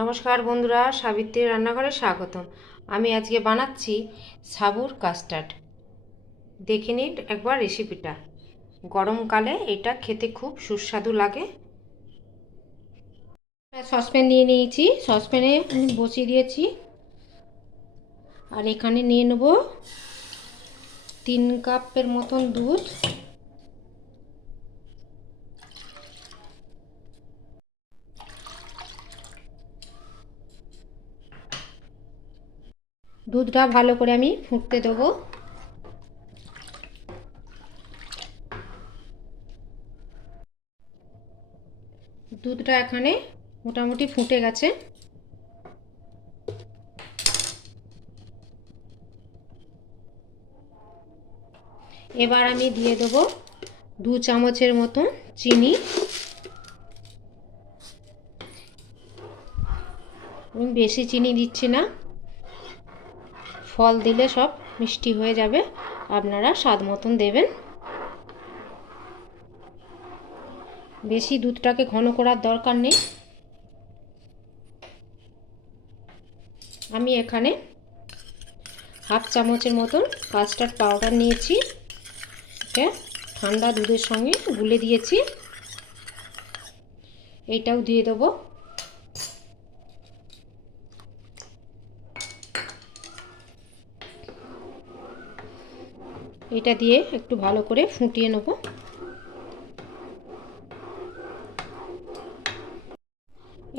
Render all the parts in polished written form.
নমস্কার বন্ধুরা, সাবিত্রীর রান্নাঘরে স্বাগতম। আমি আজকে বানাচ্ছি সাবুর কাস্টার্ড। দেখে নিন একবার রেসিপিটা। গরমকালে এটা খেতে খুব সুস্বাদু লাগে। সসপ্যান নিয়ে নিয়েছি, সসপ্যানে আমি বসিয়ে দিয়েছি। আর এখানে নিয়ে নেব 3 কাপের মতন দুধ। দুধটা ভালো করে আমি ফুটতে দেবো। দুধটা এখানে মোটামুটি ফুটে গেছে। এবার আমি দিয়ে দেবো 2 চামচের মতন চিনি। বেশি চিনি দিচ্ছি না, ফল দিলে সব মিষ্টি হয়ে যাবে। আপনারা স্বাদ মতন দেবেন। বেশি দুধটাকে ঘন করার দরকার নেই। আমি এখানে হাফ চামচের মতন কাস্টার্ড পাউডার নিয়েছি। এটা ঠান্ডা দুধের সঙ্গে গুলে দিয়েছি। এইটাও দিয়ে দেবো। এটা দিয়ে একটু ভালো করে ফুটিয়ে নেব।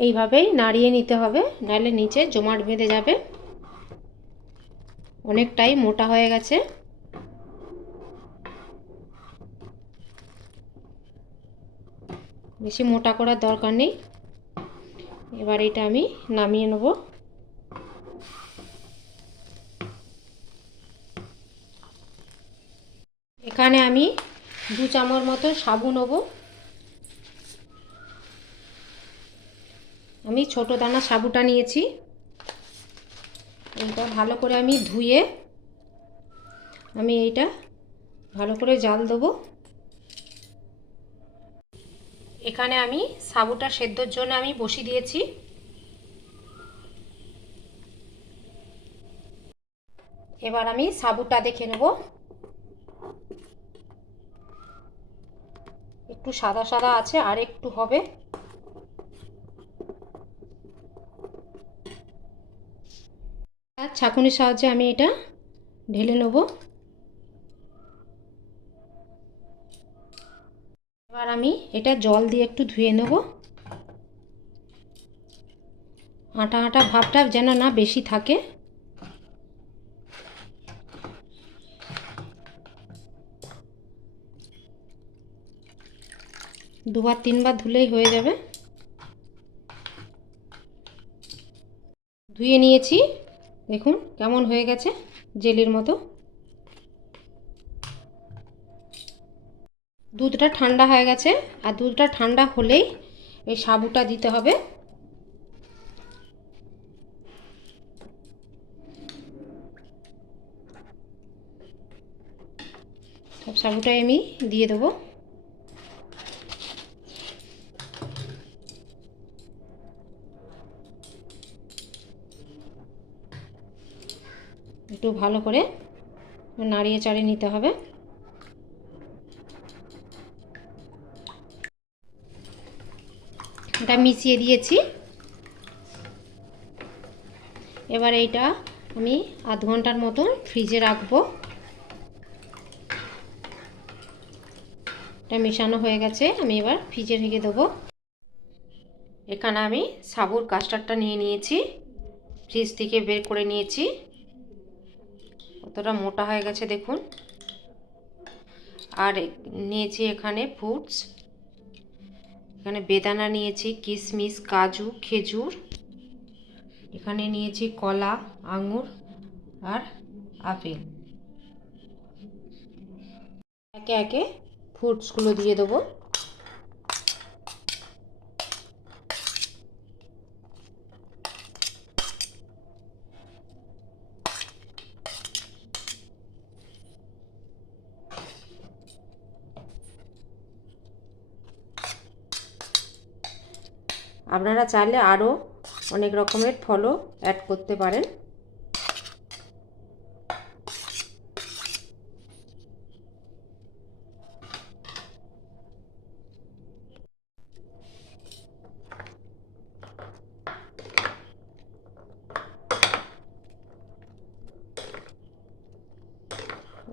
এইভাবেই নাড়িয়ে নিতে হবে, নাহলে নিচে জমাট বেঁধে যাবে। অনেকটাই মোটা হয়ে গেছে। বেশি মোটা করার দরকার নেই। এবার এটা আমি নামিয়ে নেব। এখানে আমি 2 চামচ মতো সাবু নেব। আমি ছোট দানা সাবুটা নিয়েছি। এইটা ভালো করে আমি ধুয়ে এইটা ভালো করে জাল দেবো। এখানে আমি সাবুটা সেদ্ধর জন্য আমি বসিয়ে দিয়েছি। এবার আমি সাবুটা দেখে নেব। একটু সাদা সাদা আছে, আর একটু হবে। আর ছাঁকুনির সাহায্যে আমি এটা ঢেলে নেব। এবার আমি এটা জল দিয়ে একটু ধুয়ে নেব। আটা আটা ভাবটা যেন না বেশি থাকে। দুবার তিনবার ধুলেই হয়ে যাবে। ধুয়ে নিয়েছি, দেখুন কেমন হয়ে গেছে, জেলির মতো। দুধটা ঠান্ডা হয়ে গেছে, আর দুধটা ঠান্ডা হলেই এই সাবুটা দিতে হবে। সব সাবুটাই আমি দিয়ে দেবো। একটু ভালো করে নাড়িয়ে চাড়িয়ে নিতে হবে। এটা মিশিয়ে দিয়েছি। এবার এইটা আমি আধ ঘন্টার মতন ফ্রিজে রাখবো। এটা মেশানো হয়ে গেছে, আমি এবার ফ্রিজে রেখে দেবো। এখানে আমি সাবুর কাস্টার্ডটা নিয়ে নিয়েছি, ফ্রিজ থেকে বের করে নিয়েছি। কতটা মোটা হয়ে গেছে দেখুন। আর নিয়েছি এখানে ফ্রুটস। এখানে বেদানা নিয়েছি, কিশমিশ, কাজু, খেজুর। এখানে নিয়েছি কলা, আঙুর আর আপেল। একে একে ফ্রুটসগুলো দিয়ে দেবো। আপনারা চাইলে আরও অনেক রকমের ফলও অ্যাড করতে পারেন।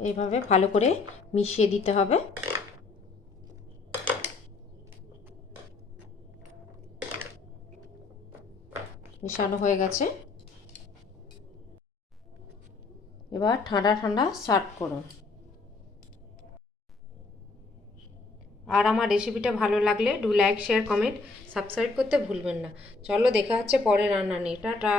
এইভাবে ভালো করে মিশিয়ে দিতে হবে। মেশানো হয়ে গেছে, এবার ঠান্ডা ঠান্ডা সার্ভ করুন। আর আমার রেসিপিটা ভালো লাগলে do like, share, comment, subscribe করতে ভুলবেন না। চলো দেখা হচ্ছে পরে রান্না নিয়ে। টাটা।